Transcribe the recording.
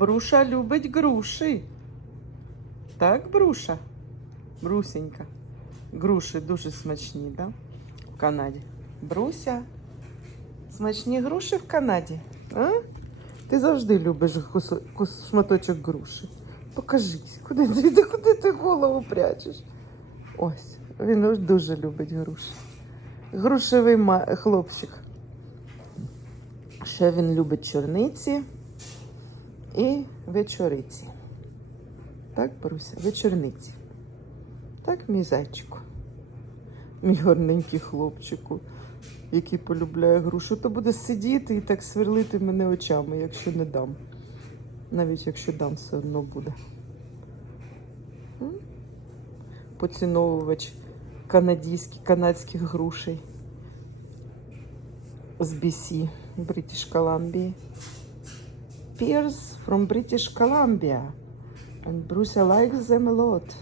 Бруша любить груші. Так, Бруша? Брусенька. Груші дуже смачні, да? В Канаді. Бруся. Смачні груші в Канаді. А? Ти завжди любиш кусо- кус- шматочок груші. Покажись, куди ти, куди ти голову прячеш? Ось, він дуже любить груші. Грушевий хлопчик. Ще він любить чорниці вечориці. Так, Боруся, вечорниці. Так, мій зайчику. Мій гарненький хлопчику, який полюбляє грушу, то буде сидіти і так сверлити мене очами, якщо не дам. Навіть якщо дам, все одно буде. Поціновувач канадських, канадських грушей з BC, British Columbia. Pears from British Columbia. And Bruce likes them a lot.